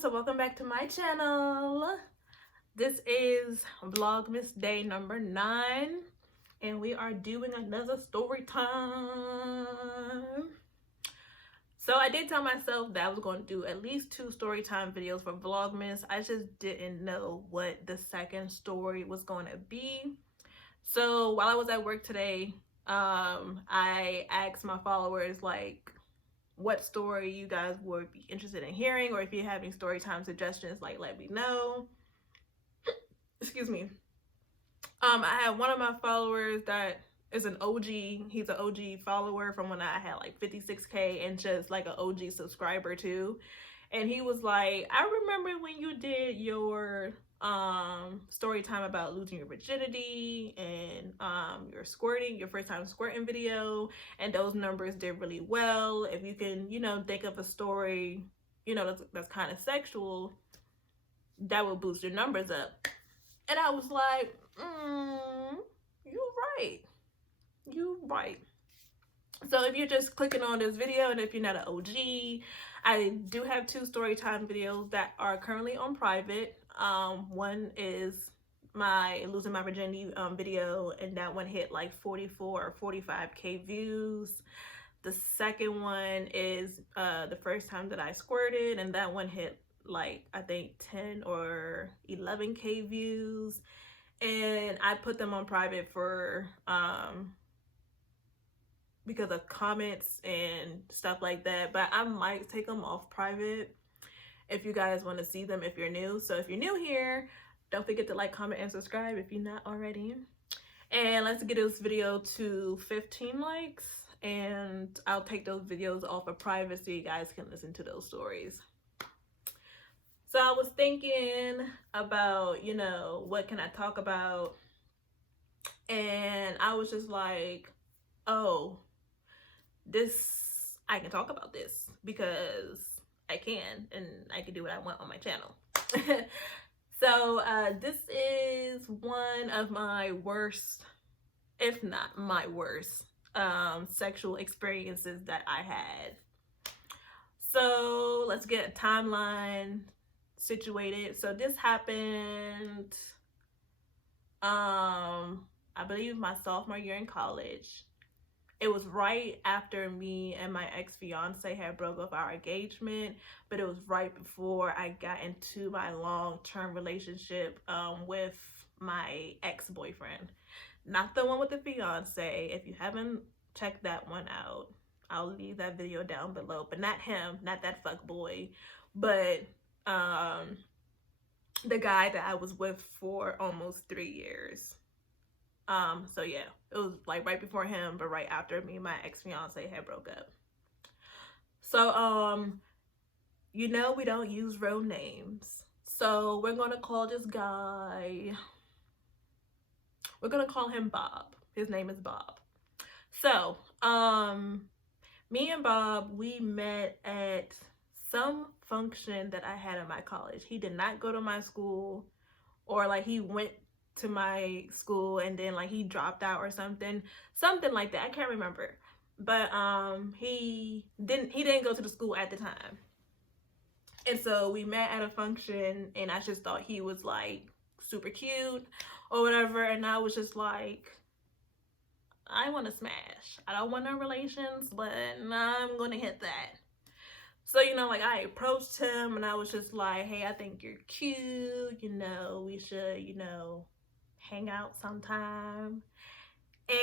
So welcome back to my channel. This is Vlogmas day number 9 and we are doing another story time. So I did tell myself that I was going to do at least 2 story time videos for Vlogmas. I just didn't know what the second story was going to be. So while I was at work today, I asked my followers like what story you guys would be interested in hearing, or if you have any story time suggestions, like let me know. Excuse me. I have one of my followers that is an OG. He's an OG follower from when I had like 56K and just like an OG subscriber too. And he was like, I remember when you did your story time about losing your virginity and your first time squirting video, and those numbers did really well. If you can, think of a story, that's kind of sexual, that will boost your numbers up. And I was like, you're right. So if you're just clicking on this video, and if you're not an OG, I do have 2 story time videos that are currently on private. One is my losing my virginity video, and that one hit like 44 or 45K views. The second one is the first time that I squirted, and that one hit like I think 10 or 11K views. And I put them on private for because of comments and stuff like that, but I might take them off private if you guys want to see them if you're new. So if you're new here, don't forget to like, comment, and subscribe if you're not already. And let's get this video to 15 likes, and I'll take those videos off of private so you guys can listen to those stories. So I was thinking about, what can I talk about? And I was just like, oh, I can talk about this because I can, and I can do what I want on my channel. So this is one of my worst, if not my worst, sexual experiences that I had. So let's get a timeline situated. So this happened I believe my sophomore year in college. It was right after me and my ex-fiance had broke up our engagement, but it was right before I got into my long-term relationship with my ex-boyfriend. Not the one with the fiance. If you haven't checked that one out, I'll leave that video down below. But not him, not that fuck boy, but the guy that I was with for almost 3 years. So yeah, it was like right before him, but right after me and my ex-fiance had broke up. So we don't use real names, so we're gonna call this guy, we're gonna call him Bob. His name is Bob. So me and Bob, we met at some function that I had in my college. He did not go to my school, or like he went to my school and then like he dropped out or something like that. I can't remember, but he didn't go to the school at the time. And so we met at a function, and I just thought he was like super cute or whatever, and I was just like, I want to smash. I don't want no relations, but I'm gonna hit that. So, I approached him and I was just like, hey, I think you're cute, we should, hang out sometime.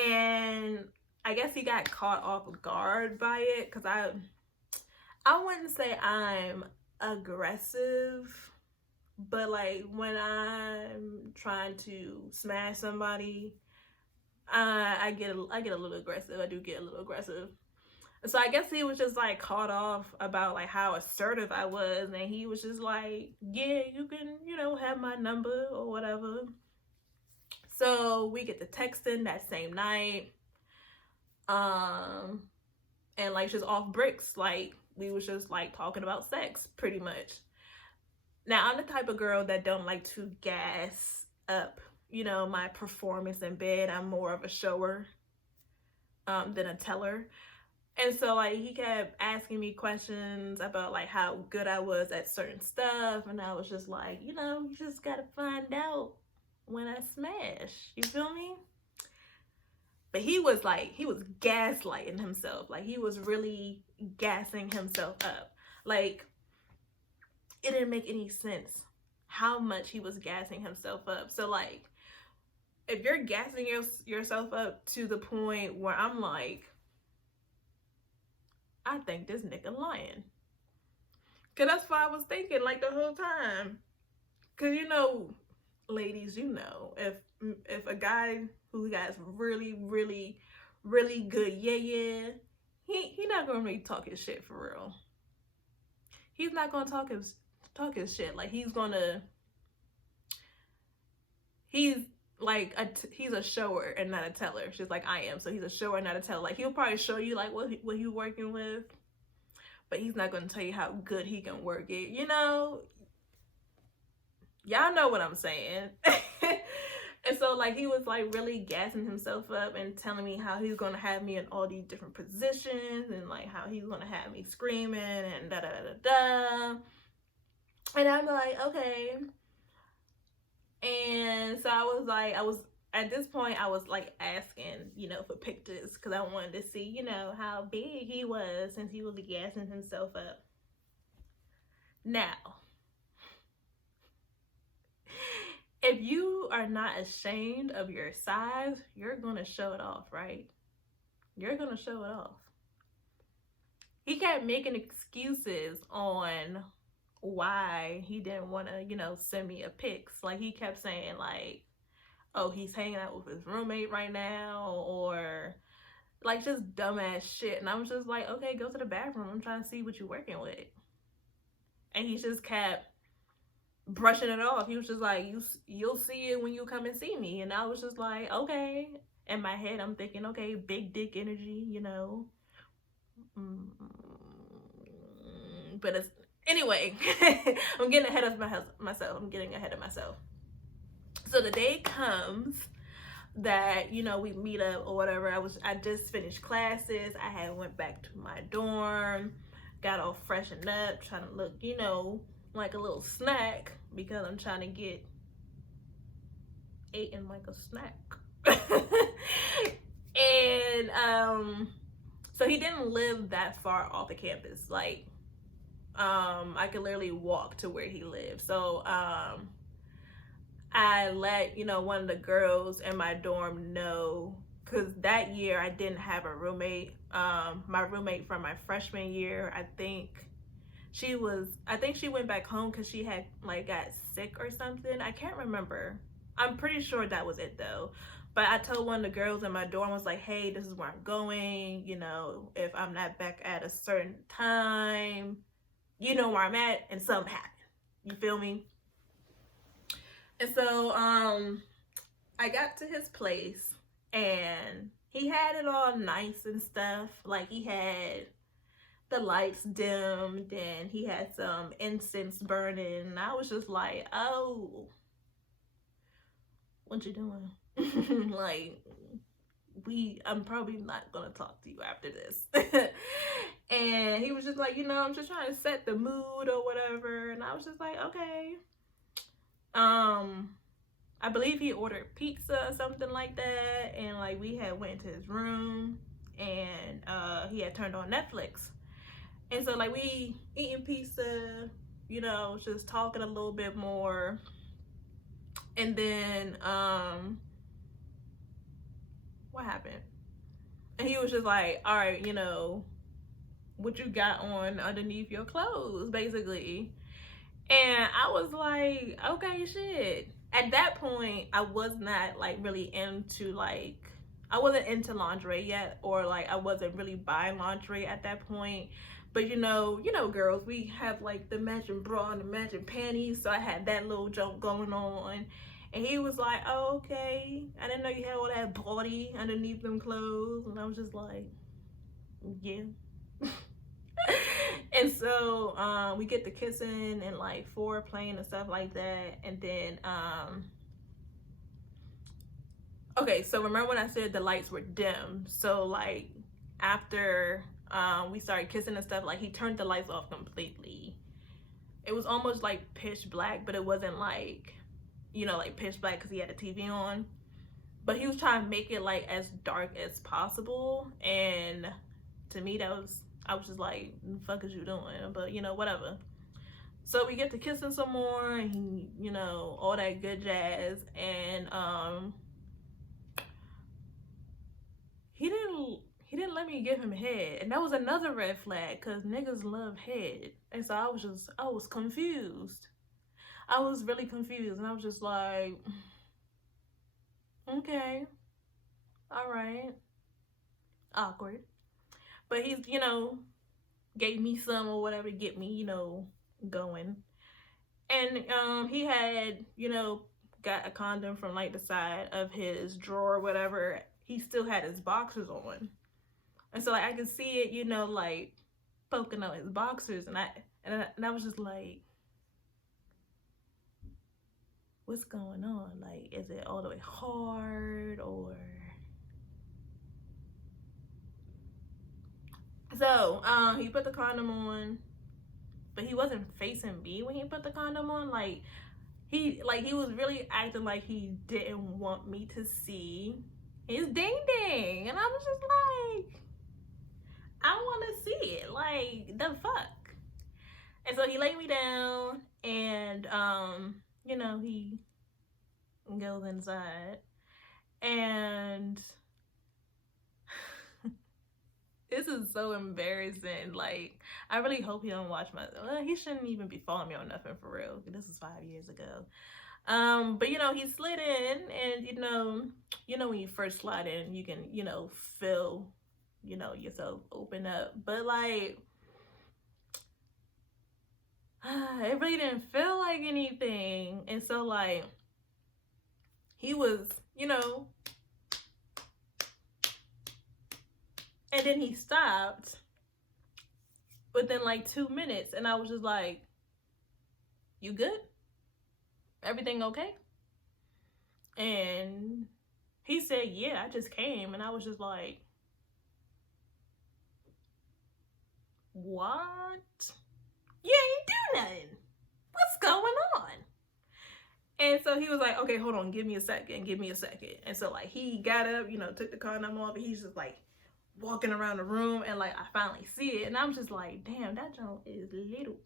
And I guess he got caught off guard by it, because I wouldn't say I'm aggressive, but like when I'm trying to smash somebody, I get a little aggressive. I do get a little aggressive. So I guess he was just like caught off about like how assertive I was, and he was just like, yeah, you can, have my number or whatever. So we get to texting that same night. And like just off bricks, like we was just like talking about sex pretty much. Now, I'm the type of girl that don't like to gas up, you know, my performance in bed. I'm more of a shower than a teller. And so, like, he kept asking me questions about, like, how good I was at certain stuff. And I was just like, you know, you just got to find out when I smash. You feel me? But he was gaslighting himself. Like, he was really gassing himself up. Like, it didn't make any sense how much he was gassing himself up. So, like, if you're gassing yourself up to the point where I'm like, I think this nigga lying. Cause that's what I was thinking, like, the whole time. Cause, you know, ladies, you know, if a guy who has really, really, really good he not gonna really talk his shit for real. He's not gonna talk his shit. Like, he's like he's a shower and not a teller, just like I am. So he's a shower, not a teller. Like, he'll probably show you like what he's working with, but he's not gonna tell you how good he can work it. You know, y'all know what I'm saying. And so, like, he was like really gassing himself up and telling me how he's gonna have me in all these different positions and like how he's gonna have me screaming and da da da da. And I'm like, okay. And so I was at this point, I was like asking, you know, for pictures because I wanted to see, you know, how big he was since he was gassing himself up. Now, if you are not ashamed of your size, you're gonna show it off, right? You're gonna show it off. He kept making excuses on why he didn't want to, you know, send me a pics. Like, he kept saying like, oh, he's hanging out with his roommate right now, or like just dumbass shit. And I was just like, okay, go to the bathroom. I'm trying to see what you're working with. And he just kept brushing it off. He was just like, you'll see it when you come and see me. And I was just like, okay. In my head, I'm thinking, okay, big dick energy, you know. But it's anyway. I'm getting ahead of myself. I'm getting ahead of myself. So the day comes that, you know, we meet up or whatever. I just finished classes. I had went back to my dorm, got all freshened up, trying to look, you know, like a little snack because I'm trying to get eaten like a snack. And so he didn't live that far off the campus. Like, I could literally walk to where he lived. So I let, you know, one of the girls in my dorm know, because that year I didn't have a roommate. My roommate from my freshman year, I think she went back home because she had like got sick or something. I can't remember. I'm pretty sure that was it though. But I told one of the girls in my dorm, was like, hey, this is where I'm going. You know, if I'm not back at a certain time, you know where I'm at, and something happened. You feel me? And so I got to his place and he had it all nice and stuff. Like, he had the lights dimmed and he had some incense burning. And I was just like, oh, what you doing? Like, I'm probably not gonna talk to you after this. And he was just like, you know, I'm just trying to set the mood or whatever. And I was just like, okay. I believe he ordered pizza or something like that, and like we had went to his room and he had turned on Netflix. And so like we eating pizza, you know, just talking a little bit more. And then what happened? And he was just like, all right, you know, what you got on underneath your clothes, basically. And I was like, okay, shit. At that point, I was not like really into like, I wasn't into lingerie yet, or like I wasn't really buying lingerie at that point. But you know, girls, we have like the matching bra and the matching panties. So I had that little joke going on. And he was like, oh, okay. I didn't know you had all that body underneath them clothes. And I was just like, yeah. And so we get to kissing and like foreplaying and stuff like that. And then okay, so remember when I said the lights were dim? So like after we started kissing and stuff, like he turned the lights off completely. It was almost like pitch black, but it wasn't like, you know, like pitch black because he had a TV on. But he was trying to make it like as dark as possible. And to me, I was just like, the fuck is you doing? But you know, whatever. So we get to kissing some more, and he, you know, all that good jazz. And he didn't let me give him head, and that was another red flag because niggas love head. And so I was confused. I was really confused, and I was just like, okay, all right, awkward. But he's, you know, gave me some or whatever to get me, you know, going. And he had, you know, got a condom from like the side of his drawer or whatever. He still had his boxers on. And so like I could see it, you know, like poking out his boxers, and I was just like, what's going on? Like, is it all the way hard or? So he put the condom on, but he wasn't facing me when he put the condom on. Like he was really acting like he didn't want me to see his ding ding, and I was just like, I want to see it. Like, the fuck. And so he laid me down, and you know, he goes inside, and this is so embarrassing. Like, I really hope he don't watch my. Well, he shouldn't even be following me on nothing for real. This is 5 years ago. But you know, he slid in, and you know when you first slide in, you can, you know, feel, you know, yourself open up. But like, it really didn't feel like anything. And so like, he was, you know, and then he stopped within like 2 minutes, and I was just like, you good? Everything okay? And he said, yeah, I just came. And I was just like, what? You ain't do nothing. What's going on? And so he was like, okay, hold on, give me a second. And so like, he got up, you know, took the condom off, and he's just like walking around the room, and like, I finally see it, and I'm just like, damn, that joint is little.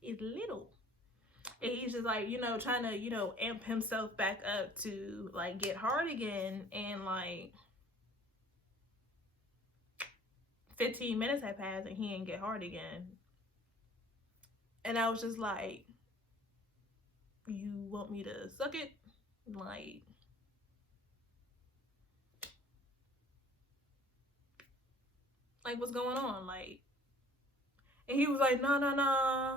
It's little. And he's just like, you know, trying to, you know, amp himself back up to like get hard again. And like 15 minutes had passed, and he didn't get hard again. And I was just like, you want me to suck it? Like, what's going on? Like, and he was like, nah.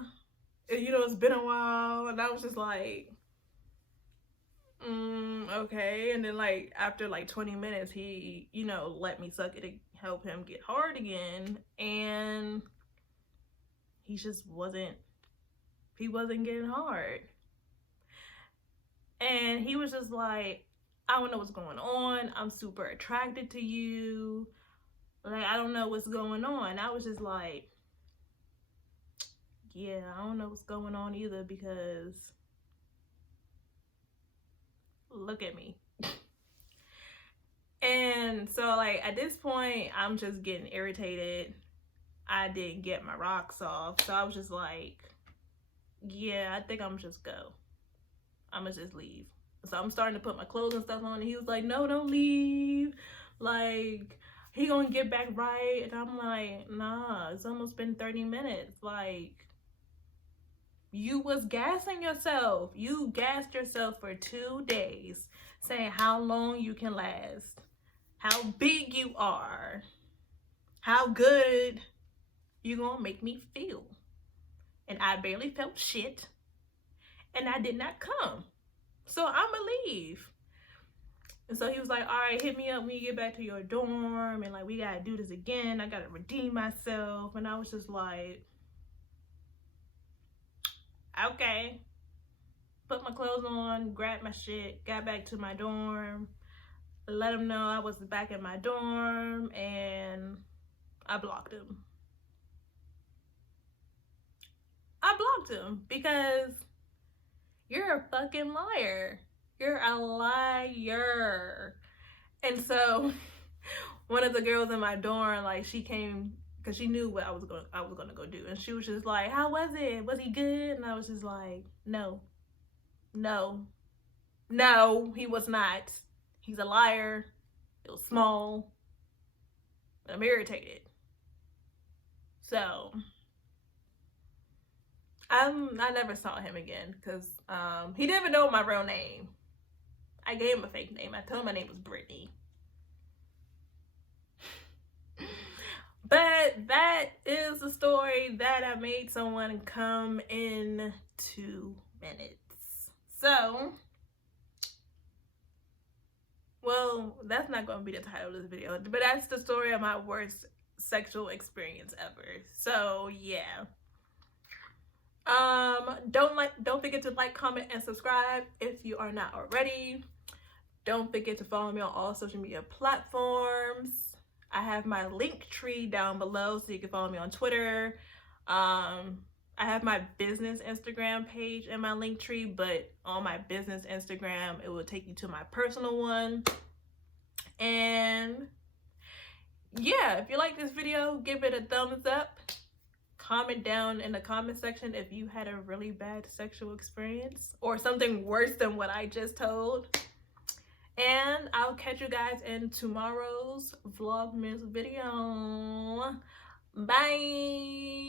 And, you know, it's been a while. And I was just like, okay. And then like, after like 20 minutes, he, you know, let me suck it to help him get hard again. And he just wasn't getting hard. And he was just like, I don't know what's going on. I'm super attracted to you. Like, I don't know what's going on. I was just like, yeah, I don't know what's going on either, because look at me. And so like, at this point, I'm just getting irritated. I didn't get my rocks off. So I was just like, yeah, I think I'm just go. I'm gonna just leave. So I'm starting to put my clothes and stuff on, and he was like, no, don't leave. Like, he gonna get back right. And I'm like, nah, it's almost been 30 minutes. Like, you was gassing yourself. You gassed yourself for 2 days, saying how long you can last, how big you are, how good you gonna make me feel. And I barely felt shit, and I did not come. So I'ma leave. And so he was like, all right, hit me up when you get back to your dorm, and like, we gotta do this again. I gotta redeem myself. And I was just like, okay. Put my clothes on, grabbed my shit, got back to my dorm, let him know I was back in my dorm, and I blocked him. I blocked him because you're a fucking liar. You're a liar. And so one of the girls in my dorm, like, she came because she knew what I was gonna go do, and she was just like, how was it? Was he good? And I was just like, no, he was not. He's a liar. It was small. I'm irritated. So I never saw him again because he didn't even know my real name. I gave him a fake name. I told him my name was Brittany. But that is the story that I made someone come in 2 minutes. So, well, that's not going to be the title of this video, but that's the story of my worst sexual experience ever. So, yeah. Don't forget to like, comment, and subscribe if you are not already. Don't forget to follow me on all social media platforms. I have my link tree down below so you can follow me on Twitter. I have my business Instagram page in my link tree, but on my business Instagram, it will take you to my personal one. And yeah, if you like this video, give it a thumbs up. Comment down in the comment section if you had a really bad sexual experience or something worse than what I just told. And I'll catch you guys in tomorrow's Vlogmas video. Bye.